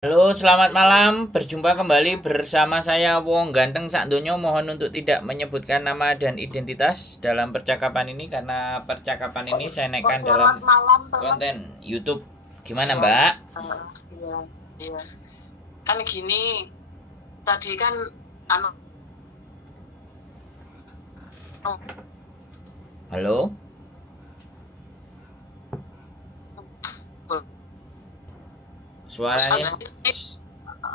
Halo, selamat malam. Berjumpa kembali bersama saya Wong Ganteng Sakdonyo. Mohon untuk tidak menyebutkan nama dan identitas dalam percakapan ini karena percakapan ini saya naikkan dalam Selamat malam teman. konten YouTube. Gimana, Mbak? Iya, iya. Kan gini, tadi kan anu Halo? Suaranya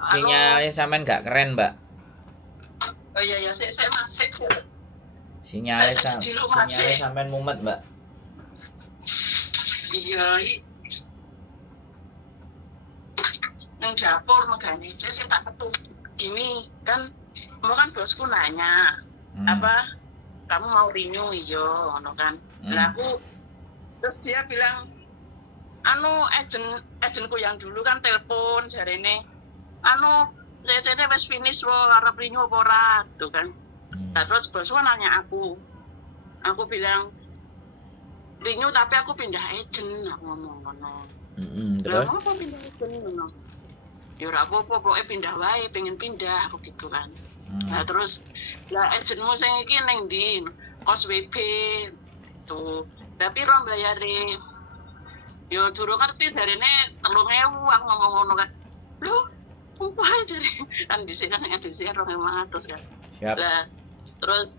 sinyalnya sampean nggak keren, Mbak. Oh iya ya, saya masih. Sinyalnya Saya di rumah, sinyalnya Sik. sampean mumet, Mbak. Iya, yang dapur makanya saya tak betul. Gini kan, mau kan bosku nanya apa kamu mau renew iyo, ngono kan. Lah aku terus dia bilang agenku yang dulu kan telepon jarene saya wes finish wo arep renew apa ora gitu kan. Nah, terus bosku nanya aku bilang renew tapi aku pindah agent, aku ngomong ngono. Terus? Lah apa pindah agent ngono? Ya ora apa-apa, pokoke pindah wae, pengen pindah aku gitu kan. Nah terus lah agentmu sing iki ning ndi? Kos WB tuh. Tapi ora bayare. Yo durung ngerti jarene 3.000 aku ngomong ngono kan. Lho, opo ae jare kan dhisik kan sing dhisik 2.500 kan. Siap. Lah terus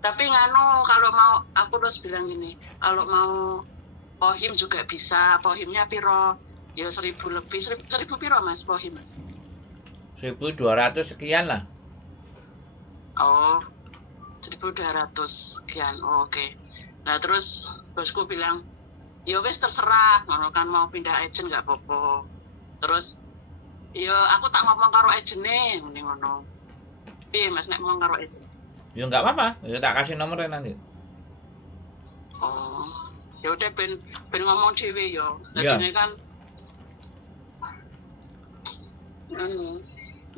tapi nganu kalau mau aku terus bilang gini, kalau mau pohim juga bisa. Pohimnya piro? Ya 1.000 lebih. 1.000 piro Mas pohim? 1.200 sekian lah. Oh, 1.200 sekian. Oh, oke. Nah, terus bosku bilang, ya wes terserah, ngono kan mau pindah agent nggak apa-apa. Terus, ya aku tak ngomong karo agentnya, ngono. Piye Mas nek ngomong karo agent? Ya nggak apa-apa, ya tak kasih nomornya nanti. Oh, ya udah ben ngomong dhewe ya. Iya. Jadi kan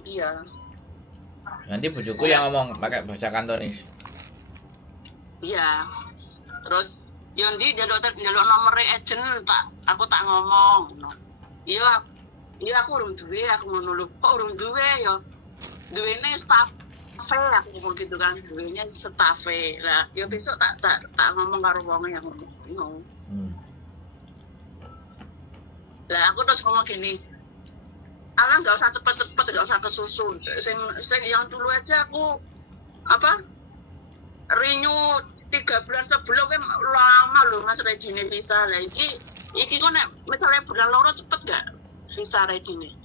iya. Nanti bujuku yang ngomong pakai bahasa Kantonis. Iya. Terus yo ndi njaluk nomor agent aku tak ngomong. Iya. Iya aku urung duwe, aku ngono lho. Kok urung duwe ya? Duwene staff aku ngomong gitu kan. Duwenya staff. Lah, yo besok tak ngomong karo wong yang ngomong. Lah aku terus ngomong gini. Alah nggak usah cepet-cepet, nggak usah kesusu. Sing yang dulu aja aku renew 3 bulan sebelum kan lama loh Mas Redine visa lah. Iki kok nek misalnya bulan loro cepet gak visa Redine?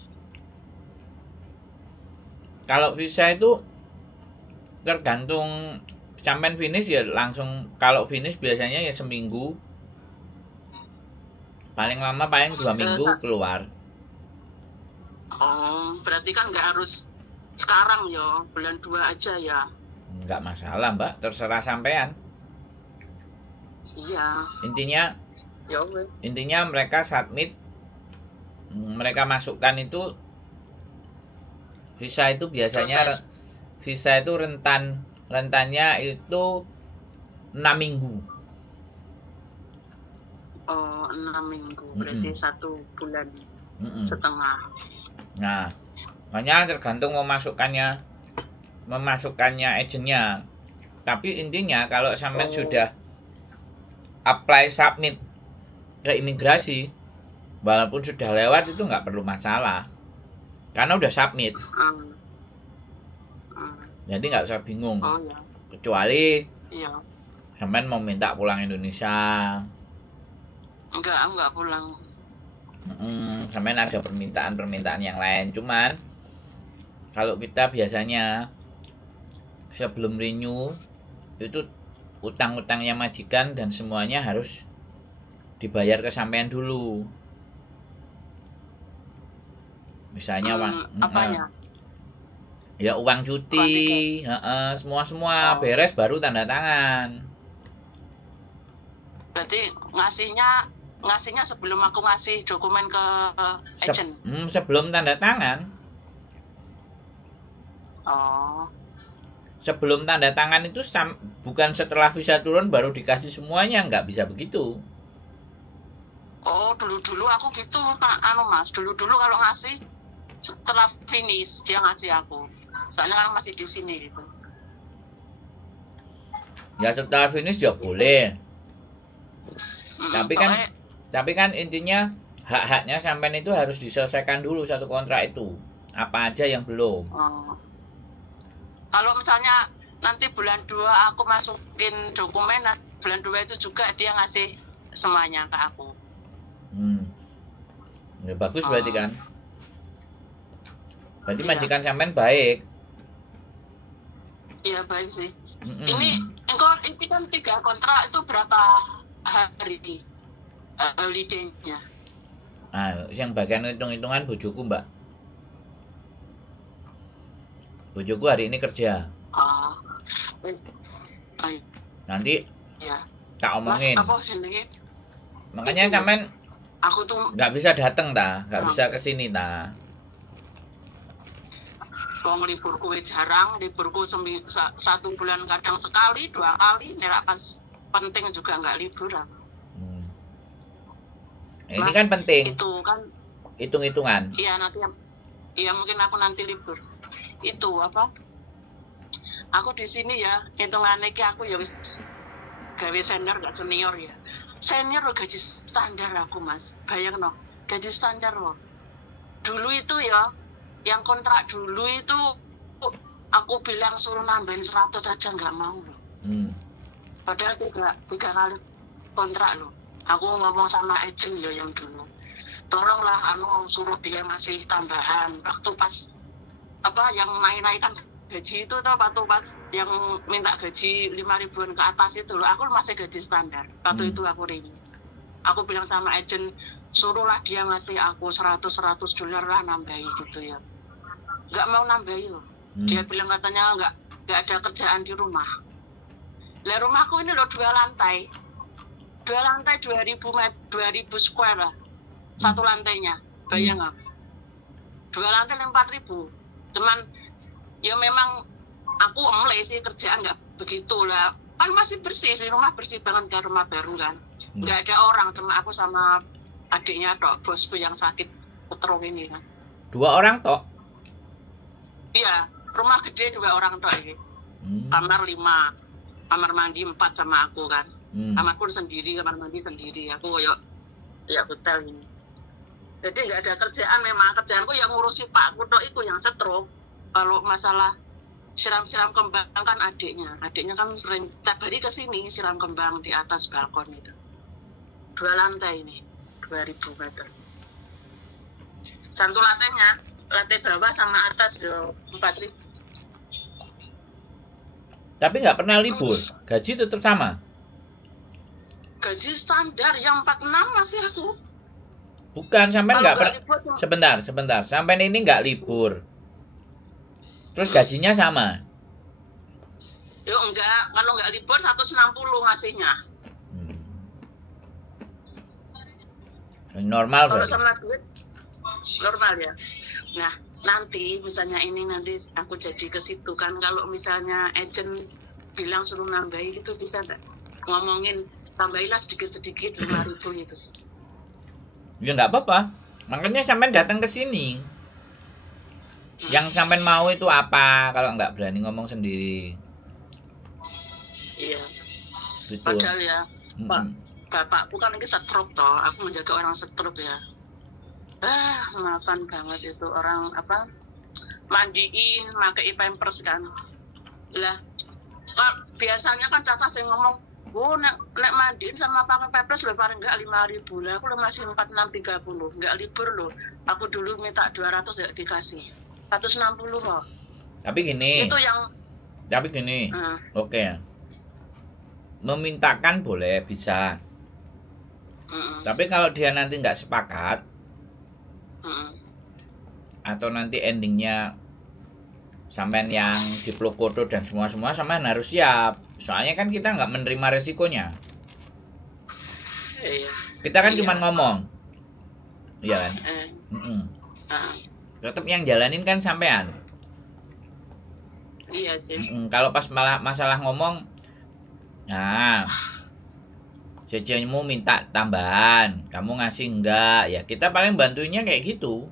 Kalau visa itu tergantung sampai finish ya langsung. Kalau finish biasanya ya seminggu, paling lama paling 2 minggu keluar. Oh, berarti kan nggak harus sekarang ya, bulan 2 aja ya? Nggak masalah Mbak, terserah sampean. Iya. Intinya mereka submit, mereka masukkan itu visa itu biasanya visa itu rentannya itu 6 minggu. Oh, 6 minggu berarti 1 bulan setengah. Nah, makanya tergantung memasukkannya agennya. Tapi intinya kalau sampean sudah apply submit ke imigrasi, walaupun sudah lewat itu nggak perlu masalah, karena udah submit. Jadi nggak usah bingung. Oh, ya. Kecuali iya. sampean mau minta pulang Indonesia. Enggak pulang. Sampean ada permintaan yang lain. Cuman kalau kita biasanya sebelum renew itu utang-utangnya majikan dan semuanya harus dibayar ke sampean dulu. Misalnya apanya? Ya uang cuti, semua beres baru tanda tangan. Berarti ngasihnya sebelum aku ngasih dokumen ke agent. Sebelum tanda tangan. Oh. Sebelum tanda tangan itu bukan setelah visa turun baru dikasih semuanya, nggak bisa begitu. Oh, dulu-dulu aku gitu, Pak. Mas, dulu-dulu kalau ngasih setelah finish dia ngasih aku. Soalnya kan masih di sini gitu. Ya setelah finish ya boleh. Tapi kan intinya hak-haknya sampean itu harus diselesaikan dulu satu kontrak itu. Apa aja yang belum. Kalau misalnya nanti bulan 2 aku masukin dokumen, bulan 2 itu juga dia ngasih semuanya ke aku. Ya bagus berarti kan. Berarti iya. Majikan sampean baik. Iya baik sih. Ini kan 3 kontrak itu berapa hari holiday-nya? Nah, yang bagian hitung-hitungan bojoku, Mbak. Bojoku hari ini kerja. Nanti ya. Tak omongin. Makanya sampean aku tuh nggak bisa datang nggak bisa kesini Wong liburku jarang, liburku 1 bulan kadang sekali, 2 kali, nek pas penting juga nggak libur. Ini kan penting. Itu kan hitung-hitungan. Iya nanti, iya mungkin aku nanti libur. Itu apa? Aku di sini ya, hitungannya ki aku ya wis gawe senior gak senior ya. Senior lo gaji standar aku Mas. Bayang no, gaji standar loh. Dulu itu ya, yang kontrak dulu itu aku bilang suruh nambahin 100 aja nggak mau loh. Padahal 3 kali kontrak loh. Aku ngomong sama agent ya yang dulu, tolonglah suruh dia masih tambahan. Waktu pas yang naik-naikan gaji itu tuh pas yang minta gaji 5.000-an ke atas itu loh, aku masih gaji standar. Waktu itu aku ring. Aku bilang sama agent, suruhlah dia ngasih aku $100 lah nambahi gitu ya. Nggak mau nambahi loh. Dia bilang katanya nggak ada kerjaan di rumah. Lah rumahku ini loh 2 lantai. 2 lantai 2000 square lah. 1 lantainya. Bayang nggak? 2 lantai 4.000. Cuman ya memang aku emle sih kerjaan nggak begitu lah. Kan masih bersih, di rumah bersih banget kan, rumah baru kan. Nggak ada orang, cuma aku sama adiknya tok, bosku yang sakit stroke ini kan. 2 orang tok? Iya, rumah gede 2 orang tok ini. Kamar 5, kamar mandi 4 sama aku kan. Kamarku sendiri, kamar mandi sendiri. Aku ya hotel ini. Jadi nggak ada kerjaan, memang kerjaanku yang ngurusi Pak Kuto itu yang stroke. Kalau masalah siram-siram kembang kan adiknya kan sering tiap hari kesini siram kembang di atas balkon itu. 2 lantai ini, 2000 meter. 1 lantainya, lantai bawah sama atas 4.000. Tapi nggak pernah libur, gaji tetap sama. Gaji standar yang 46 masih aku. Bukan, sampai nggak sebentar. Sampai ini nggak libur. Terus gajinya sama? Yo enggak, kalau nggak libur 160 ngasihnya. Normal kalau sama duit normal ya. Nah nanti misalnya aku jadi ke situ kan, kalau misalnya agent bilang suruh nambahin itu bisa nggak ngomongin tambahilah sedikit 5.000 gitu. Ya nggak apa-apa. Makanya sampean datang ke sini. Yang sampean mau itu apa? Kalau nggak berani ngomong sendiri. Iya. Gitu. Padahal ya, bapakku kan ini stroke toh. Aku menjaga orang stroke ya. Maafan banget itu orang mandiin, pakai pampers kan. Lah, biasanya kan Caca sih ngomong, nek mandiin sama pakai pampers lo paling enggak 5.000 lah. Aku lo masih 4630, enggak libur lo. Aku dulu minta 200 ya dikasih 160 loh. Tapi gini. Oke. Memintakan boleh, bisa. Tapi kalau dia nanti nggak sepakat, atau nanti endingnya sampean yang dipeluk kodo dan semua sampean harus siap. Soalnya kan kita nggak menerima resikonya. Iya. Kita kan cuma ngomong, iya kan? Tetap yang jalanin kan sampean. Iya sih. Kalau pas masalah ngomong, nah Cecemu minta tambahan, kamu ngasih enggak, ya kita paling bantuinnya kayak gitu.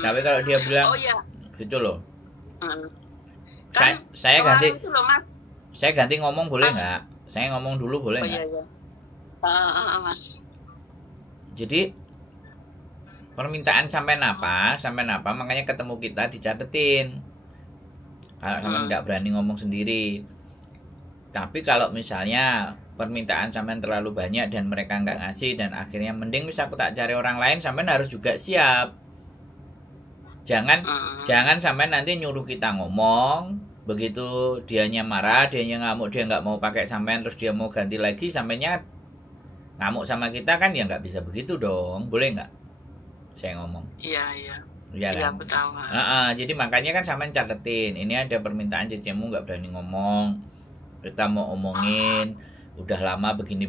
Tapi kalau dia bilang, oh iya, gitu loh. Kan Saya ganti, itu loh, Mas. saya ganti ngomong boleh Mas. nggak? Saya ngomong dulu boleh Oh nggak? iya, iya. Mas. Jadi permintaan sampai apa, makanya ketemu kita dicatetin. Kalau sampai nggak berani ngomong sendiri. Tapi kalau misalnya permintaan sampean terlalu banyak dan mereka nggak ngasih dan akhirnya mending bisa aku tak cari orang lain, sampean harus juga siap. Jangan sampai nanti nyuruh kita ngomong, begitu dianya marah, dianya ngamuk, dia nggak mau pakai sampean, terus dia mau ganti lagi, sampainya ngamuk sama kita kan, ya nggak bisa begitu dong. Boleh nggak saya ngomong? Iya kan? aku tahu. Jadi makanya kan sampean catetin, ini ada permintaan cecemu nggak berani ngomong, kita mau omongin, udah lama begini,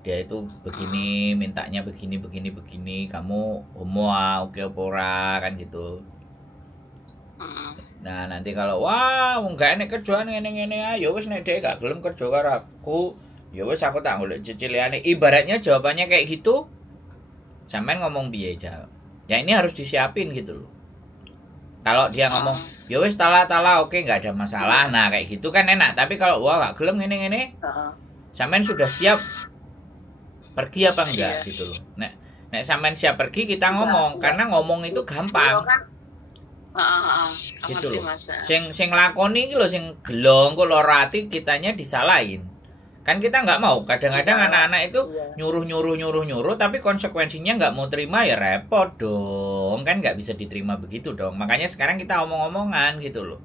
dia itu begini, mintanya begini, kamu homo oke opora kan gitu. Nah nanti kalau wah nggak enek kerjaan ngene ya wis nek dhek gak gelem kerja karo aku, ya wis aku tak golek ciciliane. Ibaratnya jawabannya kayak gitu, sampean ngomong piye aja. Ya ini harus disiapin gitu loh. Kalau dia ngomong ya wis tala oke nggak ada masalah, nah kayak gitu kan enak. Tapi kalau wah gak gelem ngene sampean sudah siap pergi apa enggak gitu loh. Nek sampean siap pergi kita ngomong, karena ngomong itu gampang. Gitu loh. Sing lakoni iki lho sing gelong kok lara ati kitanya disalahin. Kan kita nggak mau, kadang-kadang anak-anak itu nyuruh tapi konsekuensinya nggak mau terima, ya repot dong. Kan nggak bisa diterima begitu dong. Makanya sekarang kita omong-omongan gitu loh.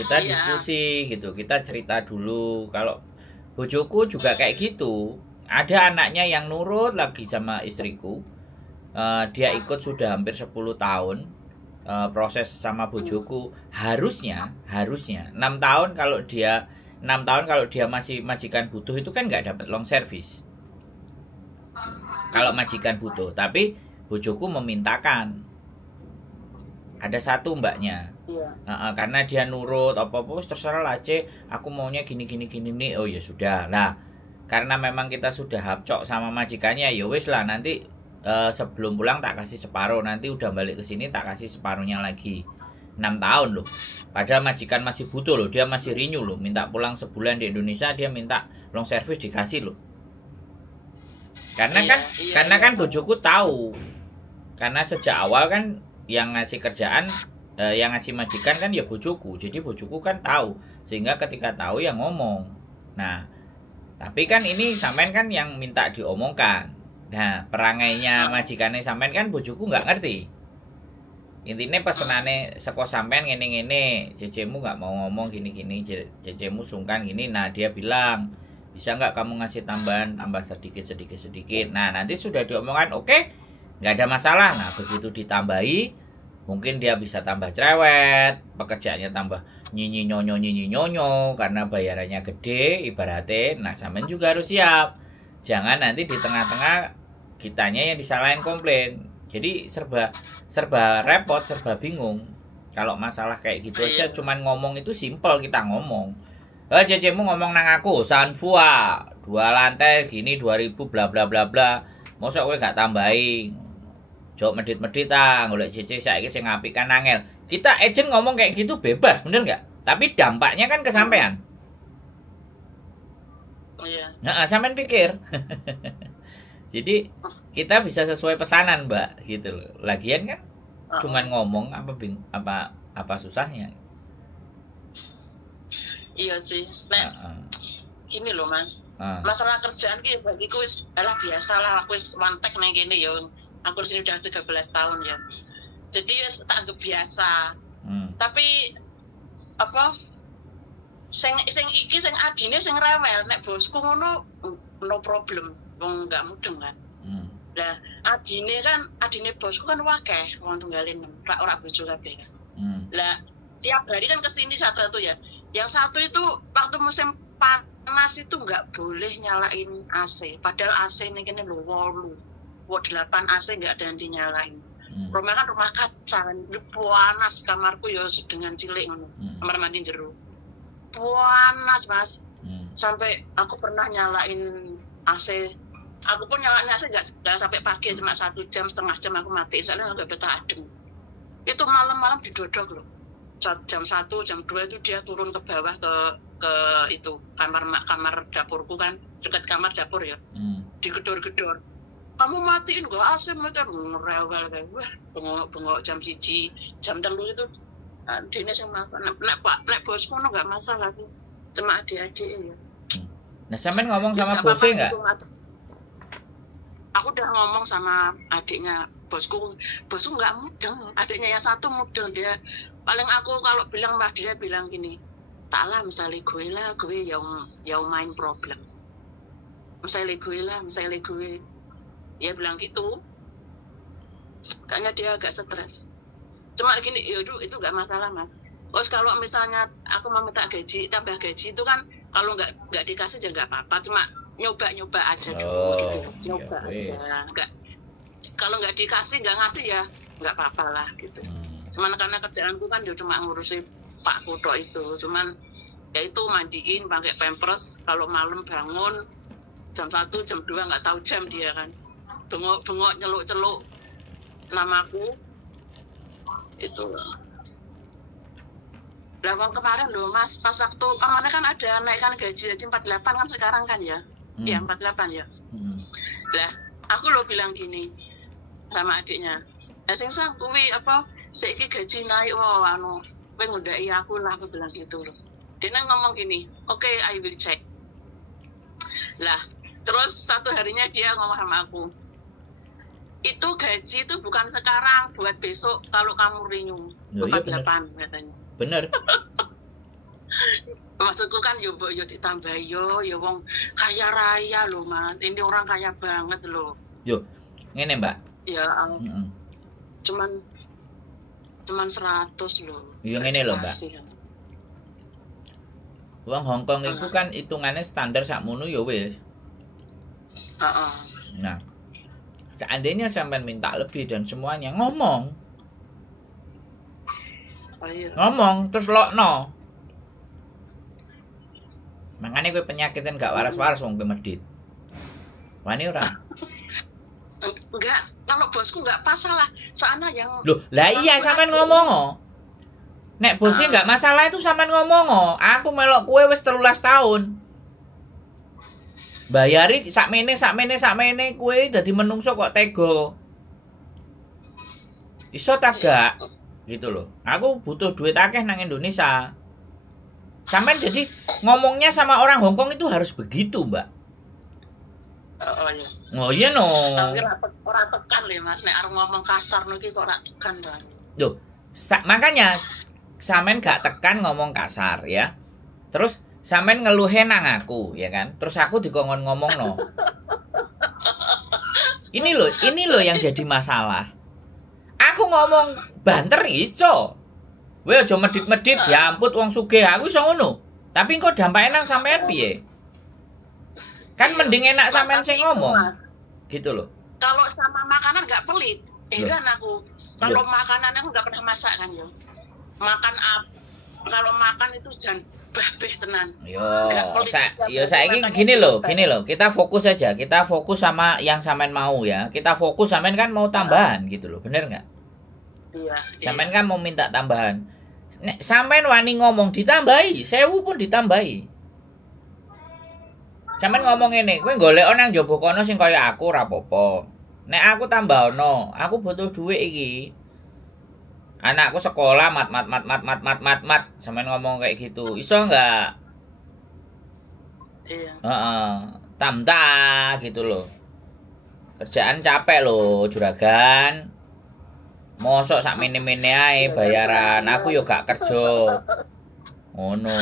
Kita diskusi gitu, kita cerita dulu. Kalau bojoku juga kayak gitu. Ada anaknya yang nurut lagi sama istriku. Dia ikut sudah hampir 10 tahun proses sama bojoku. Harusnya 6 tahun kalau dia masih majikan butuh itu kan nggak dapat long service. Kalau majikan butuh, tapi bojoku memintakan. Ada satu mbaknya. Karena dia nurut apa-apa terserah lah aku maunya gini nih. Oh ya sudah lah, karena memang kita sudah hapcok sama majikannya, ya wis lah nanti sebelum pulang tak kasih separuh, nanti udah balik ke sini tak kasih separuhnya lagi. 6 tahun loh, padahal majikan masih butuh loh, dia masih renew loh, minta pulang sebulan di Indonesia, dia minta long service dikasih loh. Karena kan bojoku tahu, karena sejak awal kan yang ngasih kerjaan, yang ngasih majikan kan ya bojoku. Jadi bojoku kan tahu, sehingga ketika tahu ya ngomong. Nah, tapi kan ini sampean kan yang minta diomongkan. Nah, perangainya majikannya sampean kan bojoku nggak ngerti. Intinya pesenane seko sampean ngene-ngene, cecemu nggak mau ngomong gini-gini, cecemu sungkan gini. Nah, dia bilang, bisa nggak kamu ngasih tambah sedikit. Nah, nanti sudah diomongkan, oke, nggak ada masalah. Nah, begitu ditambahi, mungkin dia bisa tambah cerewet, pekerjaannya tambah nyinyi nyonyo karena bayarannya gede ibaratnya. Nah, sampean juga harus siap. Jangan nanti di tengah-tengah kitanya yang disalahin komplain. Jadi serba repot, serba bingung. Kalau masalah kayak gitu aja cuman ngomong itu simpel, kita ngomong. Cecemu ngomong nang aku, Sanfua 2 lantai gini 2000 bla bla bla bla. Mosok kowe gak tambahin. Jok medit-medit golek cece saiki sing apik kan angel. Kita agent ngomong kayak gitu bebas, bener nggak? Tapi dampaknya kan kesampean. Iya. Nah, sampean pikir. Jadi kita bisa sesuai pesanan, Mbak, gitu loh. Lagian kan cuman ngomong apa susahnya. Iya sih. Gini loh, Mas. Masalah kerjaan ki bagiku wis biasalah, aku wis mantek nang kene ya. Aku di sini udah 13 tahun ya. Jadi wis tak anggap biasa. Tapi apa? Sing adine sing rewel, nek bosku ngono no problem. Wong enggak mudeng kan. Lah adine bosku kan wakeh wong tunggalin ora bojo kabeh kan. Lah tiap hari kan kesini satu-satu ya. Yang satu itu waktu musim panas itu nggak boleh nyalain AC. Padahal AC ini kene lho 8 AC nggak ada yang dinyalain. Rumah kan rumah kaca kan, panas, kamarku ya sedengan cilik ngono. Kamar mandi jero. Panas, Mas. sampai aku pernah nyalain AC. Aku pun nyalain AC nggak sampai pagi, cuma 1 jam, setengah jam aku mati, soalnya nggak betah adem. Itu malam-malam didodok loh. Jam 1, jam 2 itu dia turun ke bawah ke itu kamar dapurku kan, dekat kamar dapur ya. Digedor-gedor. Kamu matiin gak AC, mati ngerewel kayak wah, bengok jam 1, jam 3 itu dene sing makan. Nek bosku nggak masalah sih. Cuma adik-adik ya. Nah, sampean ngomong sama bosnya enggak? Aku udah ngomong sama adiknya, bosku nggak mudeng, adiknya yang satu mudeng. Dia paling aku kalau bilang mah dia bilang gini, tak lah misalnya gue yang main problem, misalnya gue dia bilang gitu. Kayaknya dia agak stres, cuma gini, yaudah itu nggak masalah mas. Terus kalau misalnya aku mau minta tambah gaji itu kan, kalau nggak dikasih ya nggak apa-apa, cuma nyoba aja dulu gitu, nyoba aja. Kalau nggak dikasih, nggak ngasih ya nggak apa-apa lah gitu. Cuman karena kerjaanku kan dia cuma ngurusin Pak Kuto itu, cuman ya itu mandiin pakai pampers, kalau malam bangun jam 1, jam 2 nggak tahu jam dia kan, bengok nyeluk namaku itu. Belakang kemarin loh mas, pas waktu kemarin kan ada naikkan gaji jadi 48 kan sekarang kan ya. Ya 48 ya. Lah aku lo bilang gini sama adiknya, sing sang kuwi apa saiki gaji naik, kowe ngundaki aku lah, aku bilang gitu loh. Dia ngomong gini, oke, I will check. Lah terus satu harinya dia ngomong sama aku, itu gaji itu bukan sekarang, buat besok kalau kamu renew 48 katanya. Bener. Maksudku kan yo ditambah yo wong kaya raya loh mas, ini orang kaya banget loh. Yo ngene mbak ya. Cuman 100 loh. Yo ngene loh mbak, wong Hongkong itu kan hitungannya standar sakmono ya wis. Nah seandainya sampean minta lebih dan semuanya ngomong terus lokno. Makanya gue penyakitan gak waras-waras wong medit. Wani ora? Enggak, kalau bosku enggak masalah. Soalnya yang loh, lah iya sampean ngomong. Nek bosnya enggak masalah itu sampean ngomong. Aku melok kue wis 13 tahun. Bayari sakmene kue dadi menungso kok tega. Iso tak gak? Gitu loh. Aku butuh duit akeh nang Indonesia. Sampai jadi ngomongnya sama orang Hongkong itu harus begitu, Mbak. Iya. Oh iya no. Tapi ora tekan lho Mas, nek arep ngomong kasar niki kok ora tekan to. Loh, makanya sampean gak tekan ngomong kasar ya. Terus sampean ngeluhe nang aku, ya kan? Terus aku dikongkon ngomong no. Ini loh yang jadi masalah. Aku ngomong banter iso. Weh aja medit-medit diamput wong sugih, aku iso ngono. Tapi kok dampake nang sampean piye? Kan mending enak sampean sing ngomong. Gitu loh. Kalau sama makanan enggak pelit. Heran aku. Kalau makanan aku enggak pernah masak kan, yo. Kalau makan itu jan babeh tenan. Yo saiki gini loh. Kita fokus aja. Kita fokus sama yang sampean mau ya. Kita fokus sampean kan mau tambahan gitu loh. Bener enggak? Iya. Sampean kan mau minta tambahan. Nek sampean wani ngomong ditambahi, 1000 pun ditambahi. Sampean ngomong ngene, kowe golek nang njaba kono sing kaya aku ora apa-apa. Nek aku tambahno, aku butuh duit iki. Anakku sekolah mat. Sampean ngomong kayak gitu. Iso enggak? Iya. Tamta gitu loh. Kerjaan capek loh, juragan. Mosok sak mene-mene ae bayaran, aku yo gak kerja. Ngono.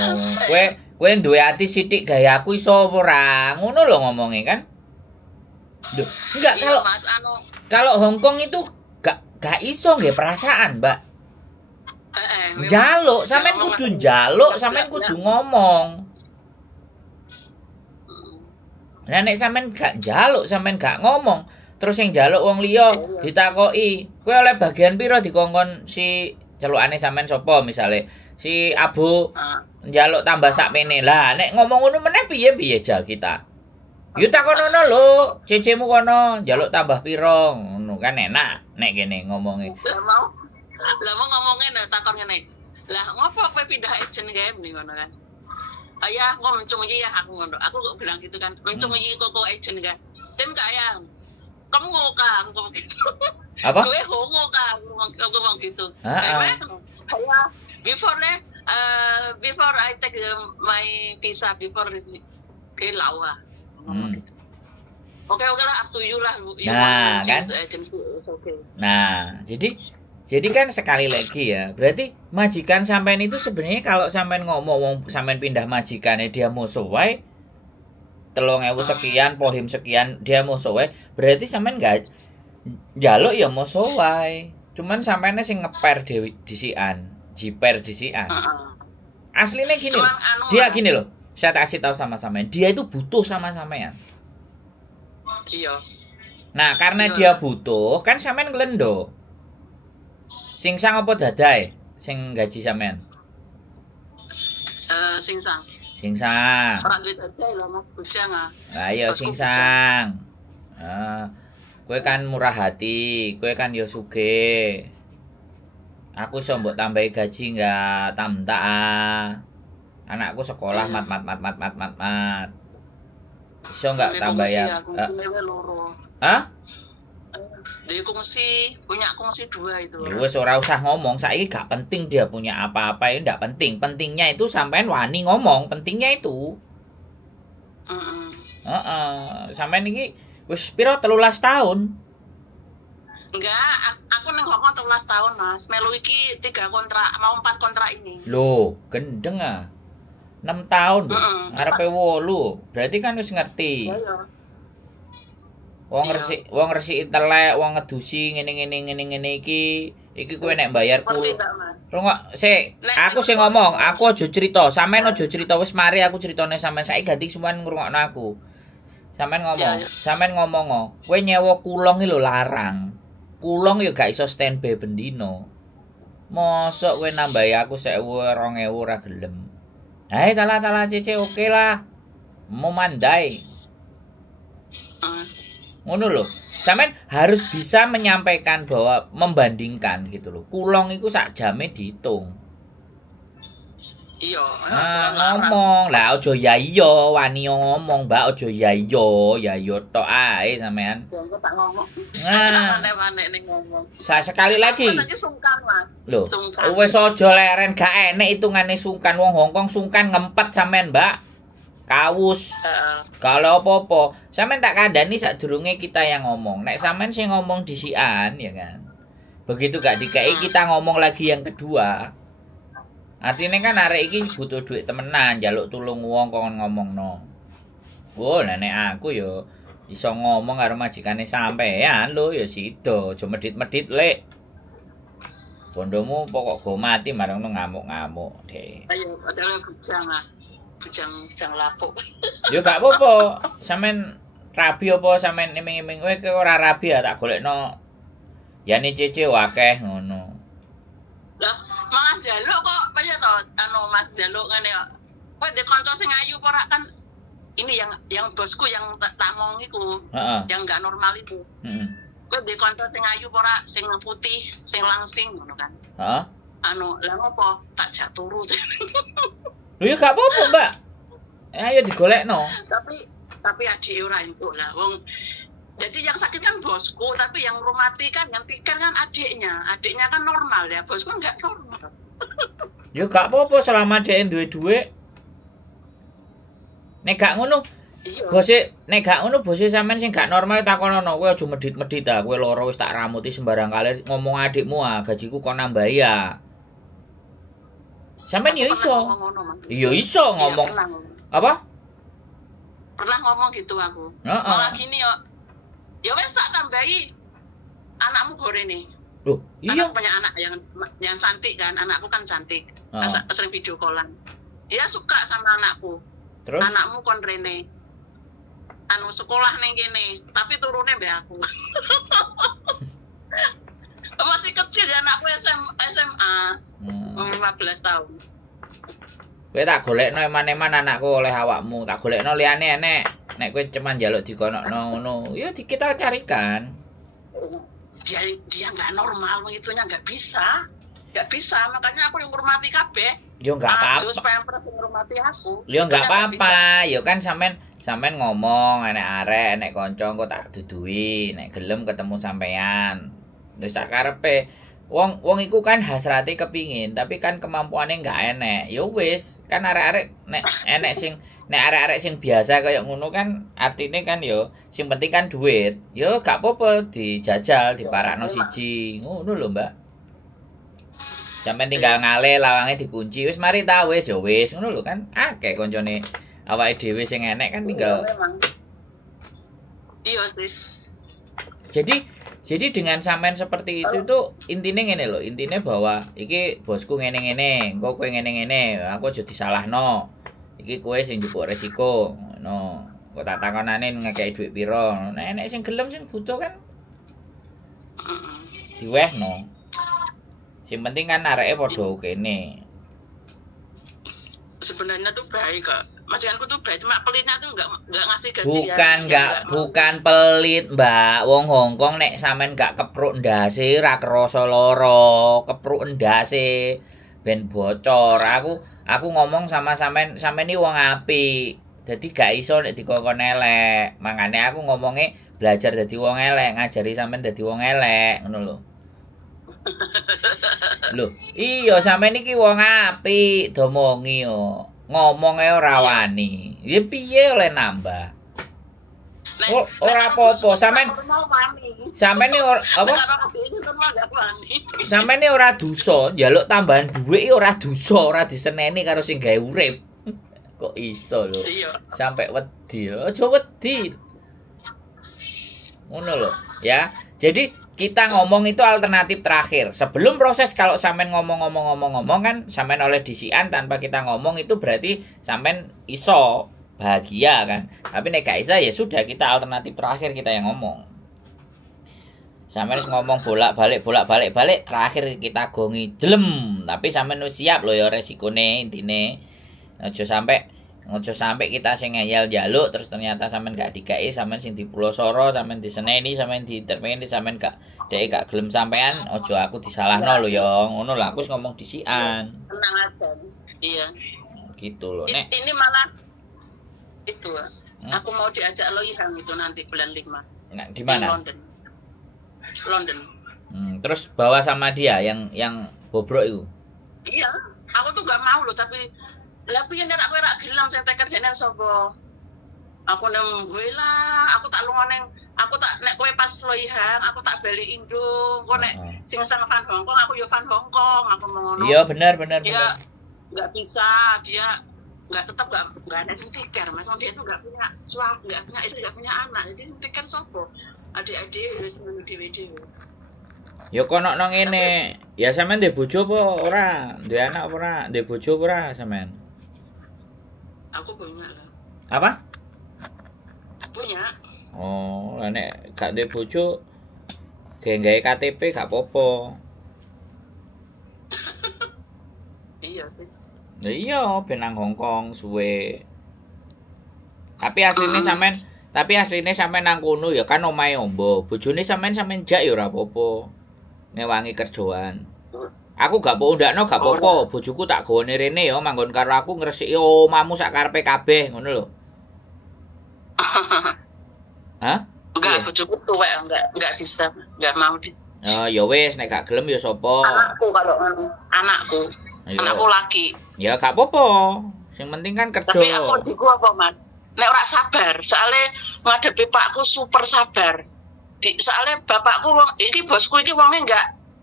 Kowe duwe ati sithik gaya aku iso ora? Ngono lho ngomongnya kan. Duh, enggak kalau Mas, kalau Hongkong itu gak iso nggih perasaan, Mbak. Njaluk, sampean kudu njaluk, sampean kudu ngomong. Lah nek sampean gak njaluk, sampean gak ngomong, terus yang njaluk wong liya ditakoki, kowe oleh bagian piro dikongkon si celukane sampean sapa misale? Si Abu. njaluk tambah sakmene. Lah nek ngomong ngono meneh piye jal kita. Yo takonono lho, cecemu kono njaluk tambah piro, ngono kan enak nek kene ngomonge. Lah mau ngomongin takon ngene. Lah ngopo kowe pindah agent kae mending ngono kan. Ayah, kok mencung ya aku ngono. Aku kok bilang gitu kan. Mencung kok agent kan. Tim kaya. Kamu ngoka aku ngomong gitu. Apa? Kowe ngoka aku ngomong gitu. Kayak before I take my visa before ke Lawa. Ngomong gitu. Oke lah, up to you lah. Nah, kan? Okay. Nah, jadi kan sekali lagi ya, berarti majikan sampean itu sebenarnya kalau sampean ngomong sampean pindah majikannya dia musuh wae 3.000 sekian, pohim sekian dia musuh wae, berarti sampean enggak njaluk ya musuh wae. Cuman sampeannya sing ngeper disian, jiper disian. Aslinya gini, dia gini loh. Saya kasih tahu sama sampean, dia itu butuh sama sampean. Iya. Nah, karena dia butuh, kan sampean nglendo. Singsang apa dadae sing gaji sampean? Singsang. Singsang. Ora duit dadae lho, mau bujang ah. Lah iya singsang. Kowe kan murah hati, kowe kan yo sugih. Aku iso mbok tambahi gaji enggak tamtak ah. Anakku sekolah mat. Iso enggak tambah ya? Hah? Dia punya kongsi 2 itu. Ya wis ora usah ngomong, saiki gak penting dia punya apa-apa ya ndak penting. Pentingnya itu sampean wani ngomong, pentingnya itu. Sampean iki wis piro 13 tahun? Enggak, aku nang Hongkong 13 tahun, Mas. Melu iki 3 kontrak, mau 4 kontrak ini. Loh, gendeng ah. 6 tahun. Ngarepe 8. Berarti kan wis ngerti. Iya. Wong resiki telek, wong ngedusi ngene iki kowe nek bayar kulo. Rungok, aku sing ngomong, aku aja cerita, sampean aja cerita wis mari aku critane sampean saiki ganti sampean ngrungokno aku. Sampean ngomong, sampean ngomong, kowe nyewa kulong iki lho larang. Kulong ya gak iso standby bendino. Mosok kowe nambahi aku 1.000 2.000 ora gelem. Hai tala cece oke lah. Mau mandai. Ngono lho. Sampeyan harus bisa menyampaikan bahwa membandingkan gitu loh. Kulong iku sak jame diitung. Iya, ngomong. Lah aja ya iya wani ngomong, Mbak, aja ya iya tok ae sampean. Aku tak ngomong. Nah, nek ngomong. Sekali lagi. Aku sungkan, Mas. Loh, wis aja leren gak enek hitungane sungkan wong Hongkong sungkan ngempet sampean, Mbak. Kawus. Kalau apa-apa, sampean tak kandhani sadurunge kita yang ngomong. Nek sampean sing ngomong disian ya kan. Begitu gak dikei kita ngomong lagi yang kedua. Artinya kan arek iki butuh duit temenan, njaluk tulung wong kon ngomongno. Oh, nek aku yo iso ngomong karo majikane sampean lho ya sida, aja medhit-medhit lek. Bondomu pokok go mati marang ngamuk-ngamuk, Dek. Ayo, padahal bujang ah. Bujang lapuk. Yo gak apa-apa. Sampean rabi apa sampean iming-iming kowe ora rabi ya tak golekno. Yani cece akeh ngono. Lah, malah jaluk kok banyak to Mas jaluk ngene kok. Kowe ndek kanca sing ayu ora kan ini yang bosku yang tak ngomong iku. Yang enggak normal itu. Kowe ndek kanca sing ayu ora sing putih, sing langsing ngono kan. Heeh. Lah ngopo tak jak turu. Lho ya gak apa-apa, Mbak. Ayo digolekno. Tapi adik ora entuk lah. Wong jadi yang sakit kan bosku, tapi yang rumati kan yang tiket kan adiknya. Adiknya kan normal ya, bosku enggak normal. Ya gak apa-apa selama dia duwe duit. Nek gak ngono, bose nek gak ngono bose sampean sing gak normal takonono, kowe aja medhit-medhit ta, kowe lara wis tak ramuti sembarang kali ngomong adikmu ah, gajiku kon nambah ya. Sampeyan yo iso. Iya iso ngomong. Apa? Pernah ngomong gitu aku. Malah gini yo. Ya wis tak tambahi anakmu gorene. Loh, iya. Anak punya anak yang cantik kan, anakku kan cantik. Sering video callan. Dia suka sama anakku. Terus? Anakmu kon rene. Anu sekolah ning kene, tapi turune mbek aku. Masih kecil ya anakku SMA 15 tahun. Kowe tak golekno eman-eman anakku oleh awakmu, tak golekno liyane enek. Nek kowe cuman njaluk dikonokno ngono, ya kita carikan. Dia nggak normal, itunya nggak bisa, makanya aku yang menghormati kabeh. Yo nggak apa-apa. Supaya menghormati aku. Yo nggak apa-apa, yo kan sampean ngomong enek arek, enek kanca kok tak duduhi, nek gelem ketemu sampean. Wis sak karepe. Wong iku kan hasrate kepingin, tapi kan kemampuane nggak enek. Yo wis, kan arek-arek nek arek-arek sing biasa kayak ngono kan artine kan yo sing penting kan duit. Yo gak apa-apa dijajal, diparakno siji. Ngono lho, Mbak. Sampeyan tinggal ngale lawange dikunci. Wis mari ta wis yo wis ngono lho kan. Akeh koncone awake dhewe sing enek kan tinggal. Iya sih. Jadi dengan sampean seperti itu tuh intinya ngene lho, intinya bahwa iki bosku ngene-ngene, engko kowe ngene-ngene, aku aja disalahno. Iki kowe sing njupuk resiko, ngono. Kok tak takonane ngekeki dhuwit pira. Nek sing gelem sing butuh kan diwehno. Sing penting kan areke padha kene. Sebenarnya tuh baik kok. Majikanku tuh baik, cuma pelitnya tuh nggak ngasih gaji. Bukan pelit, Mbak. Wong Hongkong nek sampean gak kepruk ndase ora krasa lara, kepruk ndase ben bocor. Aku ngomong sama sampean iki wong apik. Dadi gak iso nek dikokon elek. Mangane aku ngomongnya belajar dadi wong elek, ngajari sampean dadi wong elek, ngono lho. Lho, iya sampean iki wong apik, domongi yo. Ngomongnya ora wani. Ya piye oleh nambah? Ora apa-apa, sampean iki apa? Sampean iki ora dosa, njaluk tambahan dhuwit iki ora dosa, ora diseneni karo sing gawe urip. Kok iso lho? Sampai wedi. Aja wedi. Ngono lho, ya. Jadi kita ngomong itu alternatif terakhir. Sebelum proses kalau sampean ngomong kan sampean oleh disian tanpa kita ngomong itu berarti sampean iso bahagia kan. Tapi nek gak iso ya sudah kita alternatif terakhir kita yang ngomong. Sampean ngomong bolak-balik terakhir kita gongi jelem. Tapi sampean wis siap lho ya resikone intine. Aja sampai kita sing ngeyel njaluk terus ternyata sampean gak dikai, sampean sing dipulosoro, sampean diseneni, sampean diterpeni, sampean gak gelem sampean, aja aku disalahno lho ya. Ngono lho aku wis ngomong disian. Tenang aja. Iya. Gitu loh. Nek ini malah itu aku mau diajak loihang itu nanti bulan 5. Nah, di mana? London. Terus bawa sama dia yang bobrok itu. Iya, aku tuh gak mau loh tapi lah piye nek aku ora gelem sing teker dene sapa. Aku nang lah, aku tak lunga ning aku tak nek kowe pas loihang, aku tak bali Indo. Kok nek sing sang fan Hongkong, aku yo fan Hongkong, aku mau ngono. Iya benar. Dia enggak bisa, dia tetap enggak ada sing teker. Mas dia tuh enggak punya suami, enggak punya istri, enggak punya anak. Jadi sing teker sapa? Adik-adik wis ngono dhewe-dhewe. Ya kono nang ngene. Ya sampean ndek bojo apa ora? Ndek anak apa ora? Ndek bojo apa ora sampean? Aku punya. Apa? Punya. Oh, lah nek gak ndek bojo gawe KTP gak apa-apa. Iya sih. Lah iya ben nang Hongkong suwe. Tapi asline sampean nang kono ya kan omahe ombo. Bojone sampean jak ya ora apa-apa. Ngewangi kerjaan. Aku gak ndakno gak apa-apa, bojoku tak gawone rene ya manggon karo aku ngresiki omamu sak karepe kabeh ngono lho. Hah? Enggak, bojoku tuwek enggak bisa, enggak mau di. Oh, ya wis nek gak gelem ya sapa? Anakku kalau ngono, anakku. Ayo. Anakku laki. Ya gak apa-apa. Sing penting kan kerja. Tapi aku diku apa, Mas? Nek ora sabar, soalnya ngadepi pakku super sabar. Soalnya bapakku iki bosku iki wonge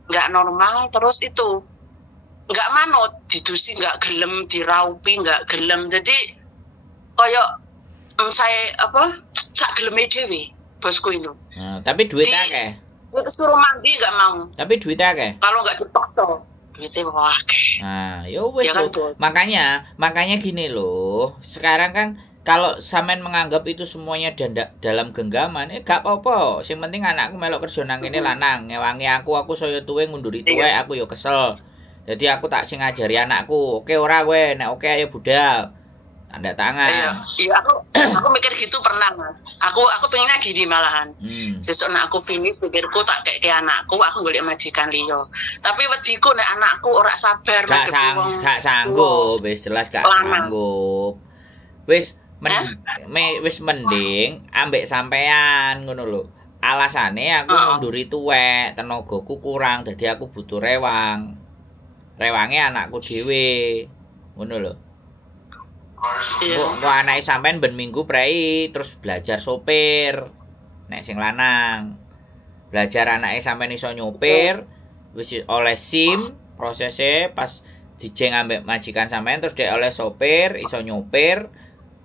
enggak normal, terus itu enggak manut, didusi enggak gelem, diraupi enggak gelem. Jadi koyo saya sak geleme dhewe bosku itu. Nah, tapi duitnya akeh. Suruh mandi enggak mau. Tapi duitnya akeh. Kalau enggak dipaksa, duitnya akeh. Nah, ya wis ya kan, loh. Makanya gini loh. Sekarang kan kalau sampean menganggap itu semuanya dalam genggaman, gak apa-apa. Sing penting anakku melok kerja nang kene lanang, ngewangi aku saya tuwe ngunduri tuwe, aku yo kesel. Jadi aku tak sing ngajari anakku, oke ora kowe, nek oke ayo budal. Tanda tangan. Iya, aku mikir gitu pernah, Mas. Aku pengennya gini malahan. Sesuk nek aku finish pikirku tak kayak anakku, aku golek majikan liya. Tapi wediku nek anakku ora sabar gak sanggup, wis jelas gak sanggup. Wis mending ambek sampean ngono lho. Alasane aku munduri tuwek, tenagaku kurang, dadi aku butuh rewang. Rewange anakku dhewe. Ngono lho. Kok anake sampean ben minggu prei terus belajar sopir. Nek sing lanang. Belajar anake sampean iso nyopir, wis oleh SIM, prosesnya pas dijeng ambek majikan sampean terus dhek oleh sopir, iso nyopir,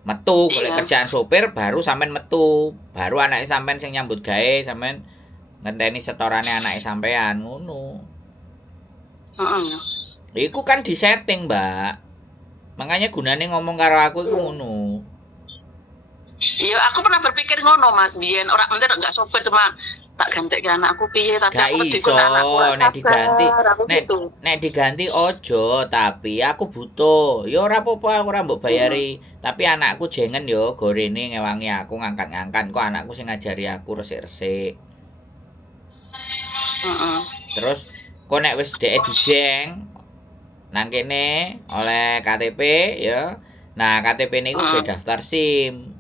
metu golek kerjaan sopir baru sampean metu. Baru anake sampean sing nyambut gawe, sampean ngenteni setorane anake sampean ngono. Iku kan disetting, Mbak. Makanya gunane ngomong karo aku iku ngono. Iya, aku pernah berpikir ngono, Mas. Biyen ora bener enggak sopir cuma tak ganti ke anakku piye tapi gak aku iso nek diganti nek diganti ojo tapi aku butuh ya ora apa-apa aku ora mbok bayari tapi anakku jengen yo gorene ngewangi aku ngangkat-ngangkat kok anakku sing ngajari aku resik-resik. Terus kok nek wis dhek dijeng nang kene oleh KTP ya. Nah, KTP niku duwe daftar SIM.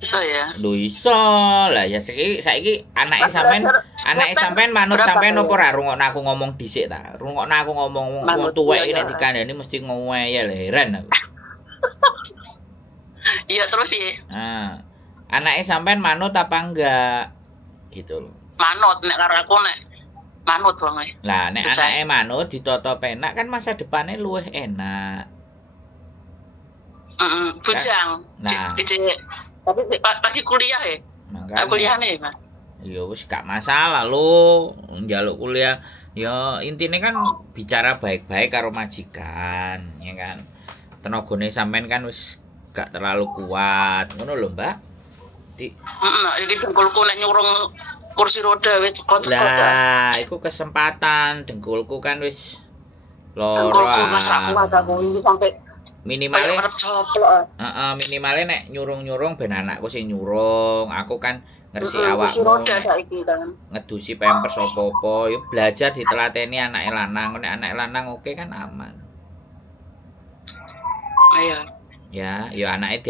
Iso ya. Lho iso. Lah ya saiki anake sampean manut sampean opo ora rungokno aku ngomong dhisik ta. Rungokno aku ngomong wong tuwek nek dikandani mesti ngeyel heran aku. Iya terus piye? Nah, anake sampean manut apa enggak? Gitu loh. Manut nek karo aku nek manut wong e. Lah nek anake manut ditata penak kan masa depane luwih enak. Bujang. Nah, tapi lagi kuliah ya? Makanya. Kuliahnya ya, Mas? Ya wis gak masalah lho, njaluk kuliah. Ya intine kan bicara baik-baik karo majikan, ya kan. Tenagane sampean kan wis gak terlalu kuat, ngono lho, Mbak. Iki dengkulku nek nyurung kursi roda wis cekot-cekot. Lah, iku kesempatan dengkulku kan wis loro. Dengkulku wis ra kuat aku iki sampai minimale minimale nek nyurung-nyurung ben anakku sing nyurung, aku kan ngersi awakmu. Roda saiki kan. Ngedusi pampers apa-apa, yo belajar ditelateni anake lanang, nek anake lanang oke kan aman. Iya. Ya, yo anake